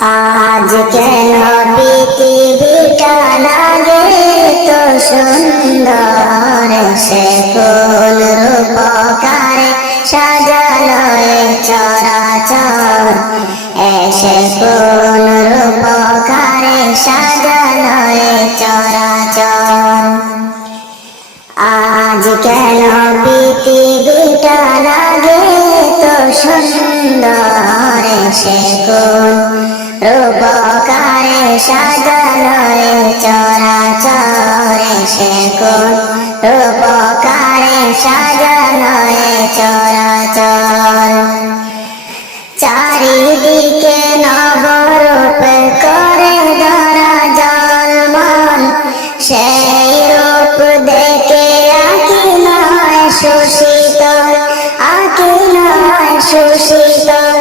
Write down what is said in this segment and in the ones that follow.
আজ কেন পৃথিবীটা লাগে তো সুন্দর, সে কোন রূপকারে সাজালো এ চরাচর, এসে কোন রূপকারে সাজালো এ চরাচর। আজ কেন পৃথিবীটা লাগে তো সুন্দর, সে কোন রূপকারে সাজালো এ চরাচর, সে কোন রূপকারে সাজালো এ চরাচর। চারিদিকে নবরূপ করে ধরা জলমল, সেই রূপ দেখে আকি নয় সুশীতল, আকি নয় সুশীতল,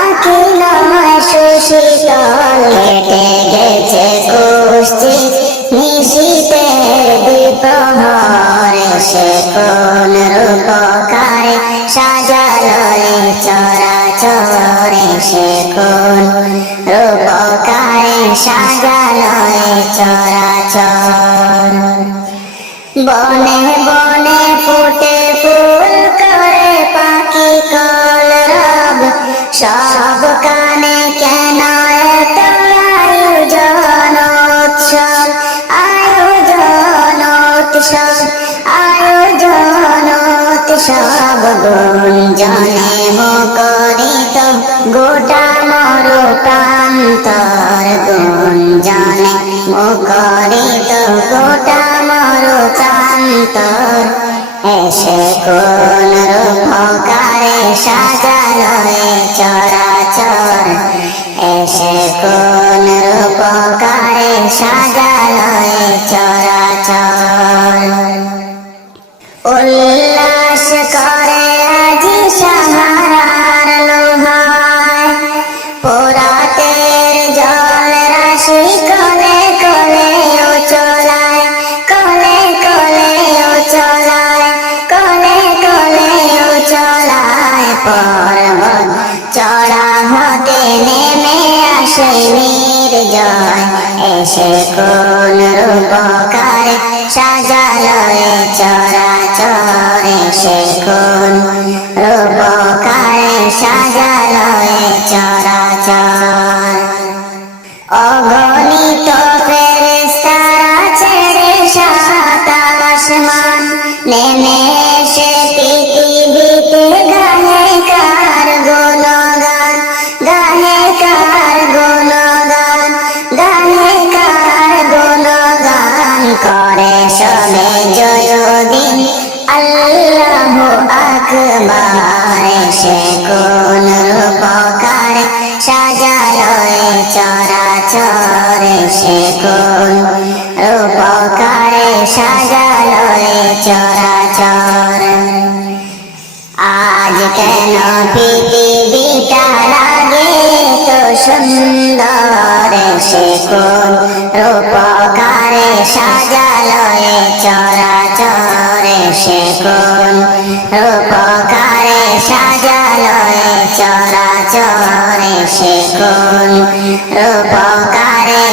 আকি নয় সুশীতল। কেটে গেছে কুৎসিত নিশীথের দ্বিপ্রহর, সে কোন রূপকারে সাজালো এ চরাচর, সে কোন রূপকারে সাজালো এ চরাচর। বনে বনে ফুটে ফুল করে পাখি কলরব, সব কানে কেন এত আয়োজন উৎসব, আয়োজন উৎসব, আয়োজন উৎসব। গুঞ্জনে মুখরিত গোটা মরু প্রান্তর, গুঞ্জনে মুখরিত গোটা মরু প্রান্তর, এসে কোন রূপকারে সাজালো এ চরাচর, এসে কোন রূপকারে সাজালো এ চরাচর। উল্লাস করে আজি সাহারার লোহায়, পোরাতের জল রাশি কলে কলে ও চলায়, কলে কলে ও চলায়, কলে কলে ও চলায়। পর্বত চড়া হতে নেমে আসে নির্জয়, এসে কোন রূপকারে সাজালো এ চরাচর, এসে কোন রূপকারে সাজালো এ চরাচর। অগণিত ফেরেশতারা ছেড়ে সাত আসমান, নেমে এসে পৃথিবীতে গাহে কার গুণগান, গাহে কার গুণগান, গাহে কার গুণগান। করে সবে জয়দিন আল্লাহু আকবার, এসে কোন রূপকারে সাজালো এ চরাচর, এসে কোন রূপকারে সাজালো এ চরাচর। আজ কেন পৃথিবীটা লাগে তো সুন্দর, সে কোন রূপকারে সাজালো এ চরাচর, সে কোন রূপকারে সাজালো এ চরাচর, সে কোন রূপকারে